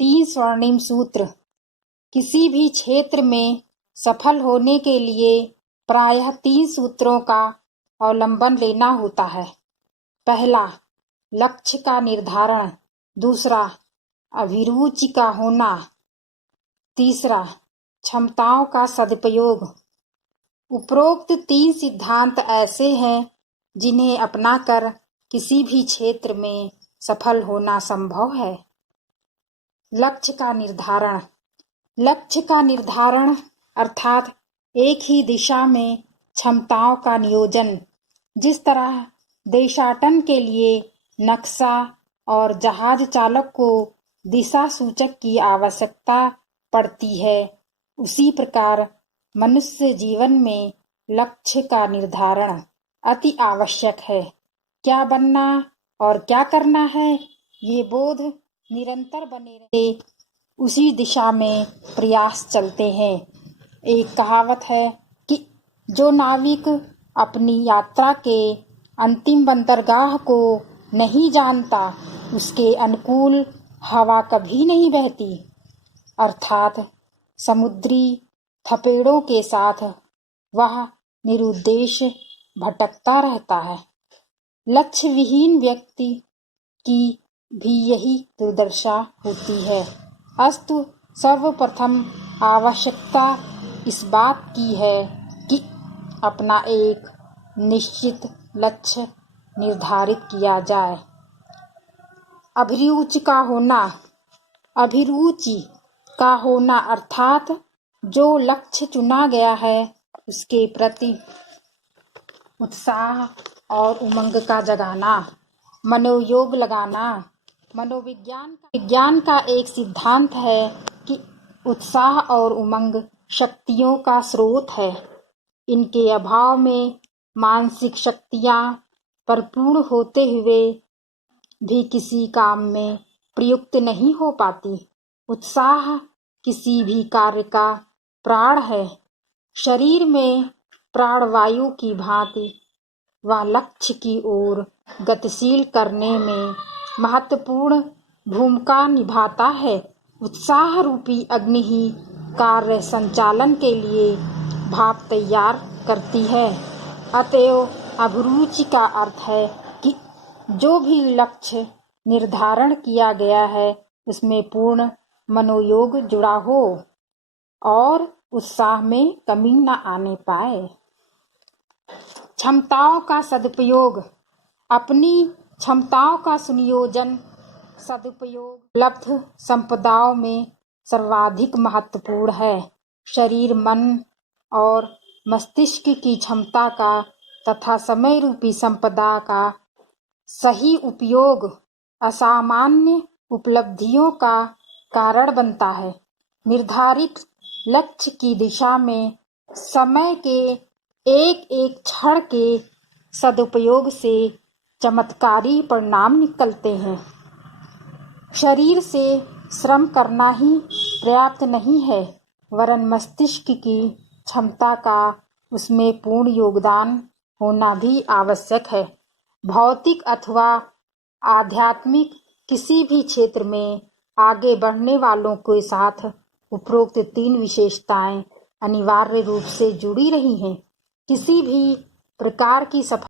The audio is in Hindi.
3 स्वर्णिम सूत्र। किसी भी क्षेत्र में सफल होने के लिए प्रायः 3 सूत्रों का अवलंबन लेना होता है। पहला, लक्ष्य का निर्धारण। दूसरा, अभिरुचि का होना। तीसरा, क्षमताओं का सदुपयोग। उपरोक्त 3 सिद्धांत ऐसे हैं जिन्हें अपनाकर किसी भी क्षेत्र में सफल होना संभव है। लक्ष्य का निर्धारण। लक्ष्य का निर्धारण अर्थात एक ही दिशा में क्षमताओं का नियोजन। जिस तरह देशाटन के लिए नक्शा और जहाज चालक को दिशा सूचक की आवश्यकता पड़ती है, उसी प्रकार मनुष्य जीवन में लक्ष्य का निर्धारण अति आवश्यक है। क्या बनना और क्या करना है, ये बोध निरंतर बने रहे, उसी दिशा में प्रयास चलते हैं। एक कहावत है कि जो नाविक अपनी यात्रा के अंतिम बंदरगाह को नहीं जानता, उसके अनुकूल हवा कभी नहीं बहती। अर्थात समुद्री थपेड़ों के साथ वह निरुद्देश्य भटकता रहता है। लक्ष्य विहीन व्यक्ति की भी यही दुर्दशा होती है। अस्तु सर्वप्रथम आवश्यकता इस बात की है कि अपना एक निश्चित लक्ष्य निर्धारित किया जाए। अभिरुचि का होना। अभिरुचि का होना अर्थात जो लक्ष्य चुना गया है उसके प्रति उत्साह और उमंग का जगाना, मनोयोग लगाना। मनोविज्ञान का एक सिद्धांत है कि उत्साह और उमंग शक्तियों का स्रोत है। इनके अभाव में मानसिक शक्तियाँ परिपूर्ण होते हुए भी किसी काम में प्रयुक्त नहीं हो पाती। उत्साह किसी भी कार्य का प्राण है। शरीर में प्राणवायु की भांति वह लक्ष्य की ओर गतिशील करने में महत्वपूर्ण भूमिका निभाता है। उत्साह रूपी अग्नि ही कार्य संचालन के लिए भाप तैयार करती है। अतएव अभिरुचि का अर्थ है कि जो भी लक्ष्य निर्धारण किया गया है उसमें पूर्ण मनोयोग जुड़ा हो और उत्साह में कमी न आने पाए। क्षमताओं का सदुपयोग। अपनी क्षमताओं का सुनियोजन सदुपयोग उपलब्ध संपदाओं में सर्वाधिक महत्वपूर्ण है। शरीर, मन और मस्तिष्क की क्षमता का तथा समय रूपी संपदा का सही उपयोग असामान्य उपलब्धियों का कारण बनता है। निर्धारित लक्ष्य की दिशा में समय के एक एक क्षण के सदुपयोग से चमत्कारी परिणाम निकलते हैं। शरीर से श्रम करना ही पर्याप्त नहीं है, वरन मस्तिष्क की क्षमता का उसमें पूर्ण योगदान होना भी आवश्यक है। भौतिक अथवा आध्यात्मिक किसी भी क्षेत्र में आगे बढ़ने वालों के साथ उपरोक्त 3 विशेषताएं अनिवार्य रूप से जुड़ी रही हैं। किसी भी प्रकार की सफलता